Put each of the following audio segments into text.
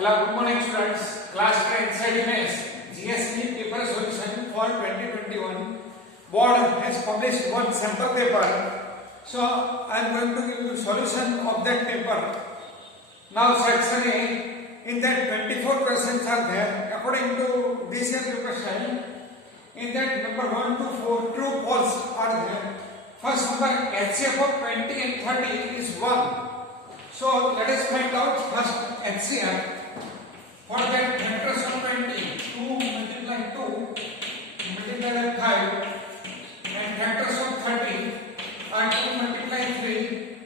Hello, good morning students. Class 10 Sediments GST paper solution for 2021. Board has published one sample paper. So I am going to give you solution of that paper. Now section A, in that 24 questions are there. According to this question, in that number 1 to 4 true false are there. First number HCF of 20 and 30 is 1. So let us find out first HCF. For that factors of 20, 2 multiply 2 multiplied by 5 and factors of 30 are 2 multiply 3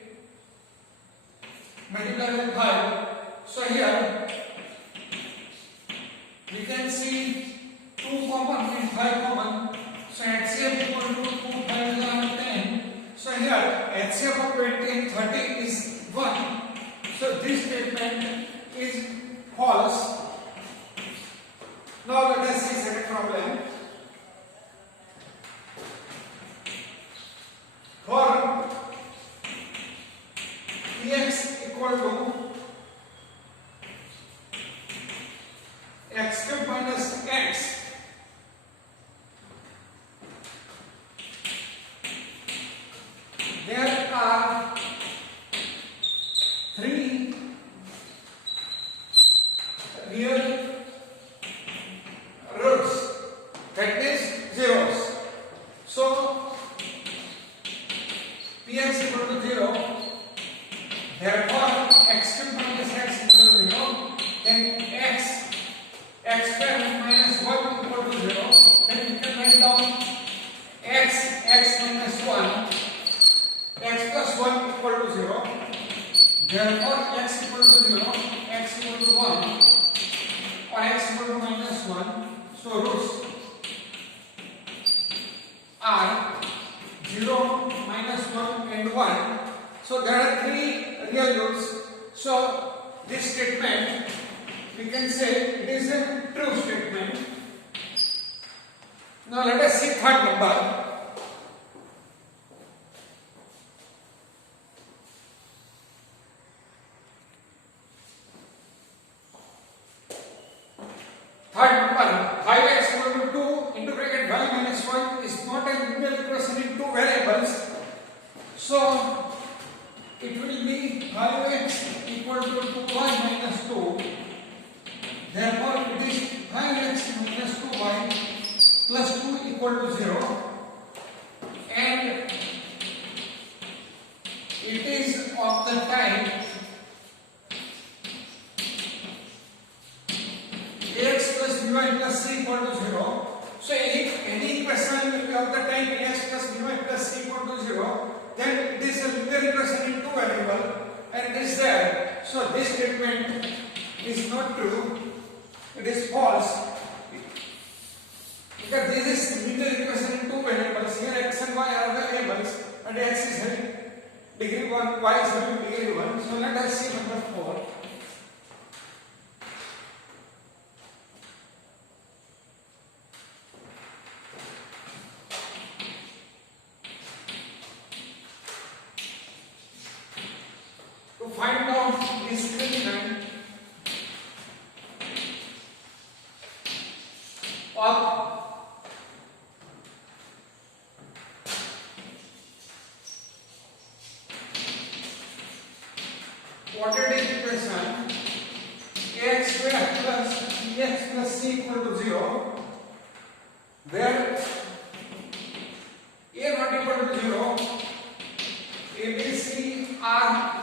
multiplied by 5. So here we can see 2 common and 5 common. So HCF equal to 2, 5, 10. So here HCF of 20 and 30 is 1. So this statement is false. Now let us see second problem. For Px equal to x cube minus x, there are three real roots, that is zeros. So Px equal to 0, therefore x cube minus x equal to 0, then x square minus 1 equal to 0, then we can write down x minus 1, x plus 1 equal to 0, therefore x equal to 0, x equal to 1 or x equal to minus 1. So roots are 0, minus 1 and 1. So there are three real roots. So this statement we can say it is a true statement. Now let us see third number. Third number, 5x equal to 2 into bracket 5 minus 1 is not a linear equation in two variables. So it will be 5x equal to 2y minus 2. Therefore it is 5x minus 2y plus 2 equal to 0. And it is of the type ax plus by plus c equal to 0. So any equation will be of the type ax plus by plus c equal to 0, then it is a linear equation in two variables and it is there. So this statement is not true, it is false. Because this is linear equation in two variables. Here x and y are variables and x is having degree 1, y is having degree 1. So let us see number 4. To find out this statement of quadratic equation ax square plus bx plus c equal to 0, where a not equal to 0, a, b, c are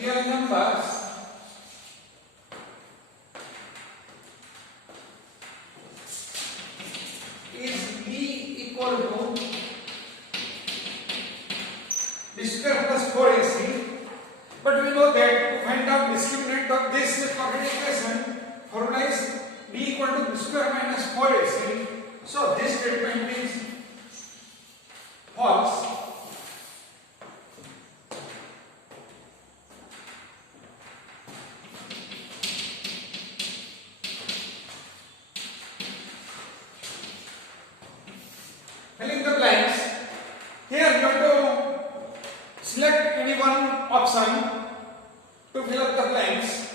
real numbers, is b equal to b square plus 4ac. But we know that to find out discriminant of this quadratic equation, formula is b equal to b square minus 4ac. So this statement is false. Filling the blanks. Here you have to select any one option to fill up the blanks.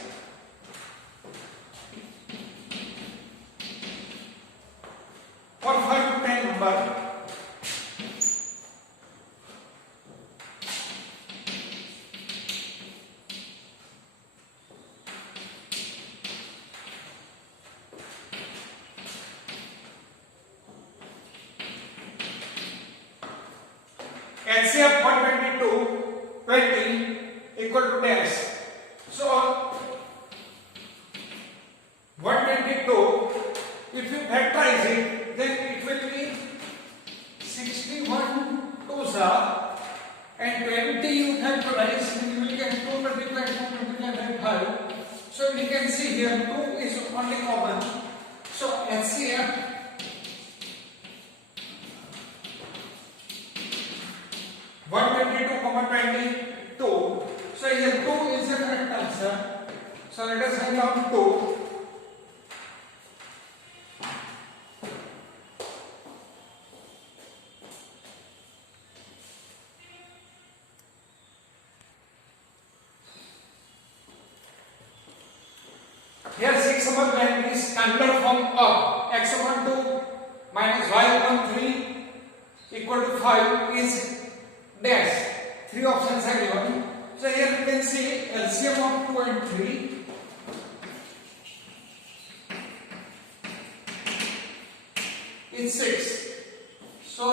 LCM 122 20 equal to dash. So 122, if you factorize it, then it will be 61 twos are, and 20 you factorize, then you will get 2 multiplied by 5. So we can see here 2 is only common. So LCM 122, 22. So here 2 is the correct answer. So let us write down 2. Here 6 number blank is standard form of x upon 2 minus y upon 3 equal to 5 is dash. 3 options are given. So here you can see LCM of 2 and 3. Is 6. So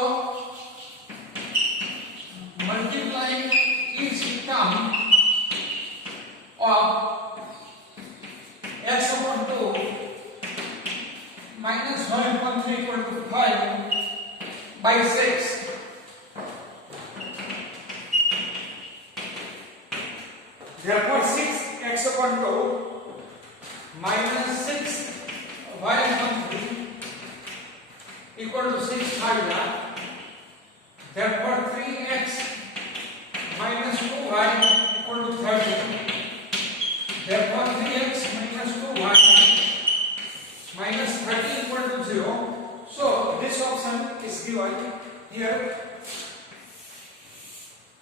multiplying each term of x upon 2 minus y upon 3 equal to 5 by 6. Therefore 6x upon 2 minus 6 y upon 3 equal to 6 5. Therefore 3x minus 2y equal to 30. Therefore 3x minus 2y minus 30 equal to 0. So this option is given here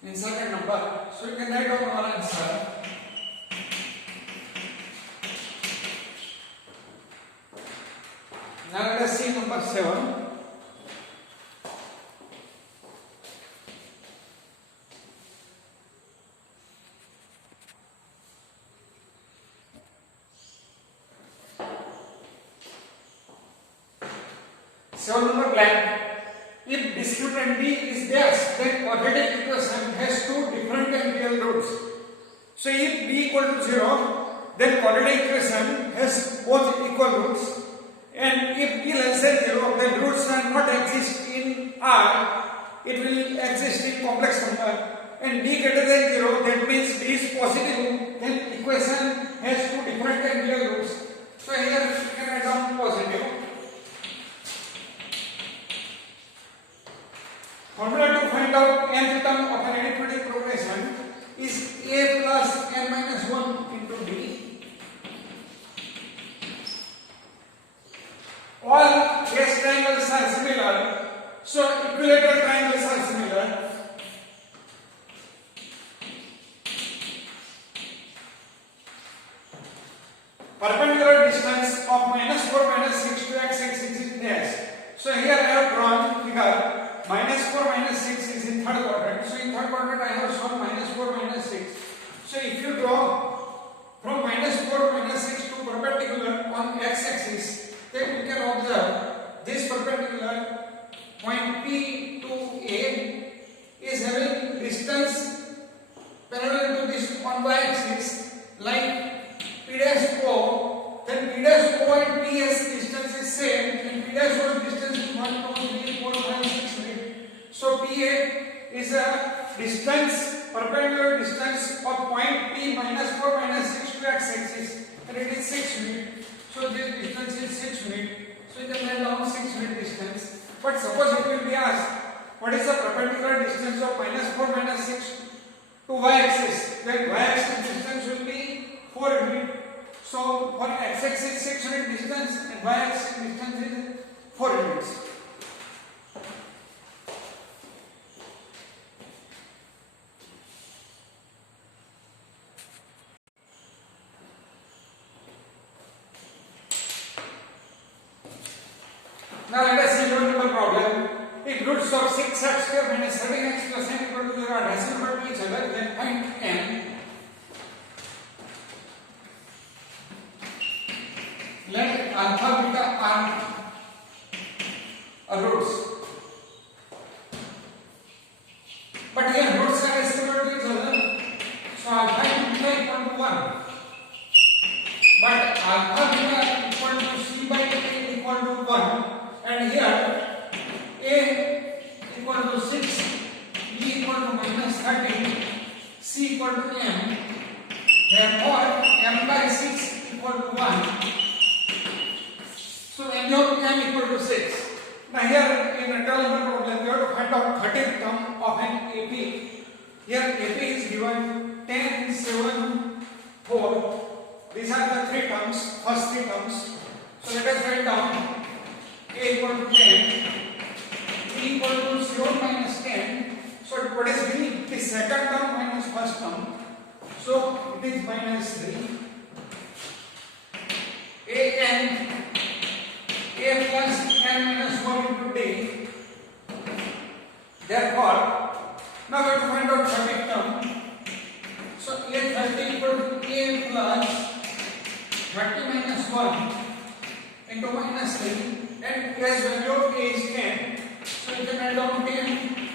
in second number. So you can write down our answer. Now let us see number 7. Number blank. If disputant D is dash, then quadratic equation has two different and real roots. So if B equal to 0, then quadratic equation has both equal roots. And if B less than 0, then roots are not exist in R, it will exist in complex number. And D greater than 0, that means D is positive, then equation has two different and real roots. So here you can write down positive. Formula to find out nth term of an arithmetic progression is a plus n minus 1 into d. All base triangles are similar, so equilateral triangles are similar. Perpendicular distance of minus 4 minus 6 to x axis is dash. So here I have drawn figure. Minus 4 minus 6 is in third quadrant. So in third quadrant I have shown minus 4 minus 6. So if you draw from minus 4 minus 6 to perpendicular on x axis, then you can observe this perpendicular point P to A is having distance parallel to this on y axis like P dash O. Then P dash O and P S distance is same, and P dash O's distance is 1, 2, 3, 4, 5, 6. So PA is a distance, perpendicular distance of point P minus 4 minus 6 to x axis, and it is 6 units. So this distance is 6 units. So you can write down 6 unit distance. But suppose it will be asked, what is the perpendicular distance of minus 4 minus 6 to y axis? Then y axis distance will be 4 units. So for x axis 6 unit distance and y axis distance is 4 units. Now let us see one number problem. If roots of 6x square minus 7x plus n equal to 0 are reciprocal to each other, then find n. Let alpha beta are roots. But here nodes are similar to each other. So alpha and beta equal to 1. But alpha beta equal to c by a equal to 1. And here a equal to 6, b equal to minus 13, c equal to m. Therefore m by 6 equal to 1. So m equal to 6. Now here in a term problem you have to find out 13th term of an AP. Here AP is given 10, 7, 4. These are the three terms, first three terms. So let us write down A equal to 10, B equal to 0 minus 10. So what is B? The second term minus first term. So it is minus 3. A plus n minus 1 into d. Therefore, now we have to find out 30th term. So A30 equal to A plus 30 minus 1 into minus 3, and as value of A is 10. So you can add down 10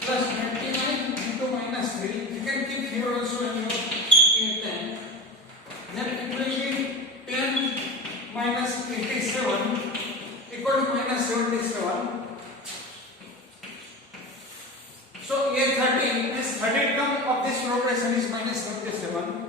plus 29 into minus 3. You can keep here also value of A 10. Then it will be 10 minus 87 equal to minus 77. So A30 is 30th term of this progression is minus 77.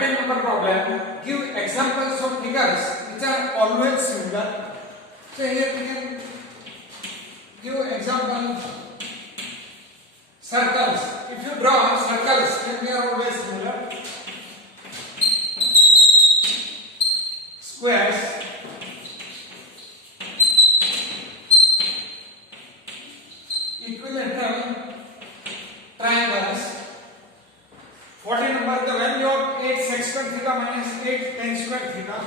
Number problem. Give examples of figures which are always similar. So here we can give example circles. If you draw circles, then they are always similar. Squares. Equilateral triangles. 40 number, the value of 8 sec square theta minus 8 tan square theta.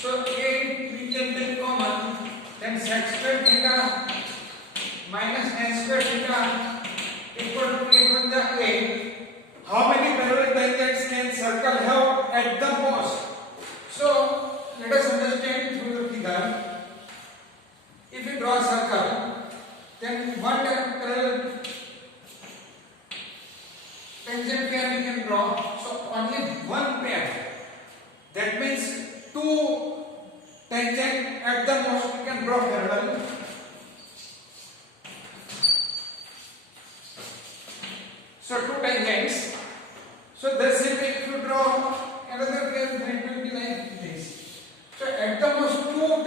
So 8 we can take common, then sec square theta minus tan square theta equal to 8 on the 8. How many parallel tangents can circle have at the most? So let us understand through the figure. If you draw a circle, then one parallel tangent pair we can draw. So only one pair. That means two tangent at the most we can draw parallel. So two tangents. So the same way if you draw another pair, then it will be like this. So at the most two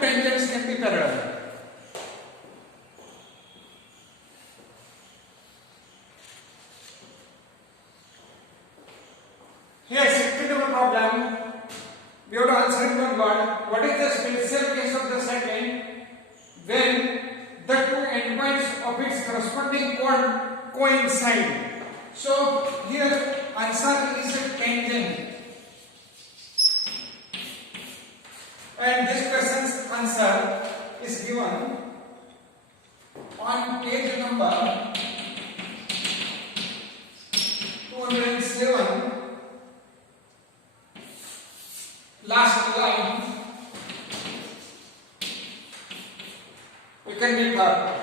tangents can be parallel. Here, 60th problem. We have to answer in one word. What is the special case of the second when the two endpoints of its corresponding chord coincide? So here answer is a tangent. And this question's answer is given on page number 207. Last line, you can read her.